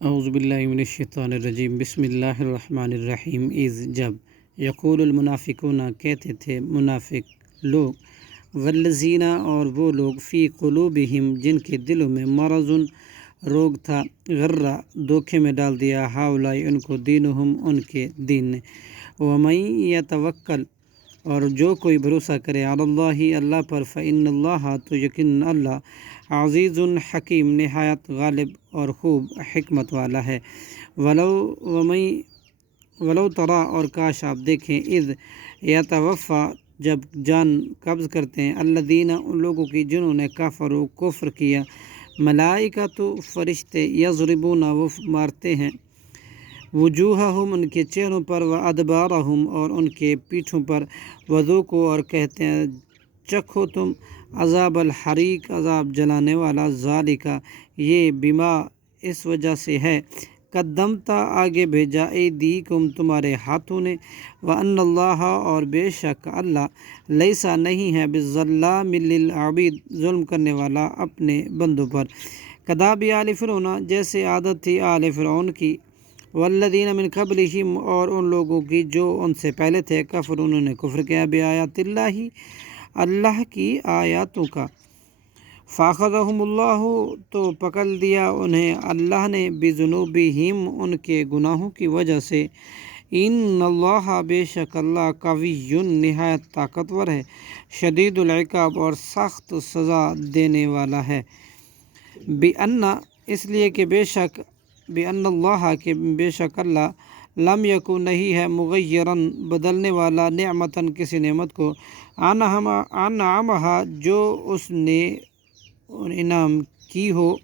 اعوذ باللہ من الشیطان الرجیم، بسم اللہ الرحمن الرحیم۔ جب یقول المنافقون، کہتے تھے منافق لوگ، والذین، اور وہ لوگ، فی قلوبہم، جن کے دلوں میں، مرض، روگ تھا، غرہ، دھوکے میں ڈال دیا، ہؤلاء، ان کو، دینہم، ان کے دین نے، ومن یتوکل، اور جو کوئی بھروسہ کرے، علی اللہ، اللہ پر، فإن اللہ، تو یقیناً اللہ، عزیز حکیم، نہایت غالب اور خوب حکمت والا ہے۔ ولو ترا، اور کاش آپ دیکھیں، اذ یتوفیٰ، جب جان قبض کرتے ہیں، الذین، ان لوگوں کی جنہوں نے، کفروا، کفر کیا، ملائکۃ، فرشتے، یضربون، وہ مارتے ہیں، وجوہہم، ان کے چہروں پر، وادبارہم، اور ان کے پیٹھوں پر، وذوقوا، اور کہتے ہیں چکھو تم، عذاب الحریق، عذاب جلانے والا، ذالک، یہ، بما، اس وجہ سے ہے، قدمت، آگے بھیجا، ایدیکم، تمہارے ہاتھوں نے، وان اللہ، اور بے شک اللہ، لیس، نہیں ہے، بالظلام للعبید، ظلم کرنے والا اپنے بندوں پر، کداب آل فرعون، جیسے عادت تھی آل فرعون کی، والذین من قبلہم، اور ان لوگوں کی جو ان سے پہلے تھے، کفر، انہوں نے کفر کیا، بآیات اللہ، اللہ کی آیاتوں کا، فاخذہم اللہ، تو پکڑ دیا انہیں اللہ نے، بذنوبہم، ان کے گناہوں کی وجہ سے، ان اللہ، بے شک اللہ، قوی، نہایت طاقتور ہے، شدید العقاب، اور سخت سزا دینے والا ہے، بِأَنَّ، اس لیے کہ بے شک، بِأَنَّ اللہ، کہ بے شک اللہ، لم یکن، نہیں ہے، مغیرن، بدلنے والا، نعمتن، کسی نعمت کو، انعمہا، جو اس نے انعام کی ہو،